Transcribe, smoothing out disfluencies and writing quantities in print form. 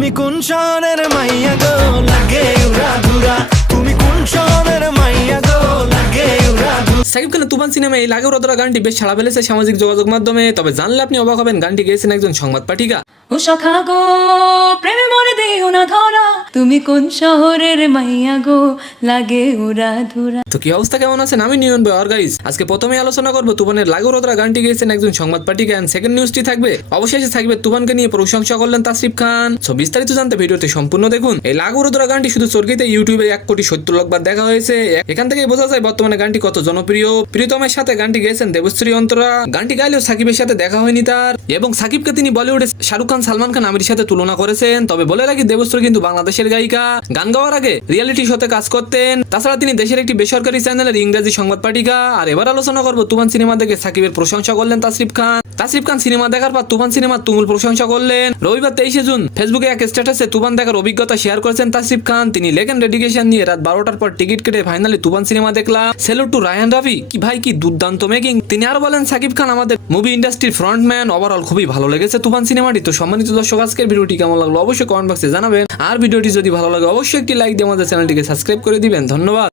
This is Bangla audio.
তুমি কোন শহরের মাইয়া গো লাগে উড়া ধুরা, তুমি কোন শহরের মাইয়া গো লাগে উড়া ধুরা। সাকিব খানের তুফান সিনেমায় এই লাগে উড়াধুরা গানটি বেশ সাড়া ফেলেছে সামাজিক যোগাযোগ মাধ্যমে। তবে জানলে আপনি অবাক হবেন, গানটি গেয়েছেন একজন সংবাদ পাঠিকা। ও সখা গো প্রেমে মরে দিও না ধরা, তুমি কোন শহরের মাইয়া গো লাগে উড়া ধুরা। তো কি অবস্থা, কেমন আছেন? আমি নিয়ন ভাই। আর গাইস, আজকে প্রথমে আলোচনা করবো তুফানের লাগে উড়াধুরা গানটি গেয়েছেন একজন সংবাদ পাঠিকা। এন্ড সেকেন্ড নিউজটি থাকবে, অবশেষে থাকবে তুফানকে নিয়ে প্রশংসা করলেন তাসরিফ খান। সো বিস্তারিত জানতে ভিডিওটি সম্পূর্ণ দেখুন। এই লাগে উড়াধুরা গানটি শুধু চরকিতে ইউটিউবে 1,70,00,000 বার দেখা হয়েছে। এখান থেকে বোঝা যায় বর্তমানে গানটি কত জনপ্রিয়। প্রিয়তমের সাথে গানটি গেয়েছেন দেবশ্রী অন্তরা। গানটি গাইলেও সাকিবের সাথে দেখা হয়নি তার, এবং সাকিবকে তিনি বলিউডে শাহরুখ খান, সালমান খান, আমির সাথে তুলনা করেছেন। তবে বলে রাখি, দেবশ্রী কিন্তু বাংলাদেশের গায়িকা। গান গাওয়ার আগে রিয়েলিটি শোতে কাজ করতেন। তাছাড়া তিনি দেশের একটি বেসরকারি চ্যানেলের ইংরেজি সংবাদ পাঠিকা। আর এবার আলোচনা করবো তুফান সিনেমা দেখে সাকিবের প্রশংসা করলেন তাসরিফ খান। তাসরিফ খান সিনেমা দেখার পর তুফান সিনেমার তুমুল প্রশংসা করলেন। রবিবার 23শে জুন ফেসবুকে এক স্ট্যাটাসে তুফান দেখার অভিজ্ঞতা শেয়ার করেছেন তাসরিফ খান। তিনি লেখেন, ডেডিকেশন নিয়ে রাত 12টার পর টিকিট কেটে ফাইনালি তুফান সিনেমা দেখলাম। সেলুট টু রায়ান রাফি, কি ভাই, কি দুর্দান্ত মেকিং। তিনি আরো বলেন, সাকিব খান আমাদের মুভি ইন্ডাস্ট্রির ফ্রন্টম্যান। ওভারঅল খুবই ভালো লেগেছে তুফান সিনেমাটি। তো সম্মানিত দর্শক, আজকের ভিডিওটি কেমন লাগলো অবশ্যই কমেন্ট বক্সে জানাবেন। আর ভিডিওটি যদি ভালো লাগে অবশ্যই একটি লাইক দিয়ে আমাদের চ্যানেলটিকে সাবস্ক্রাইব করে দিবেন। ধন্যবাদ।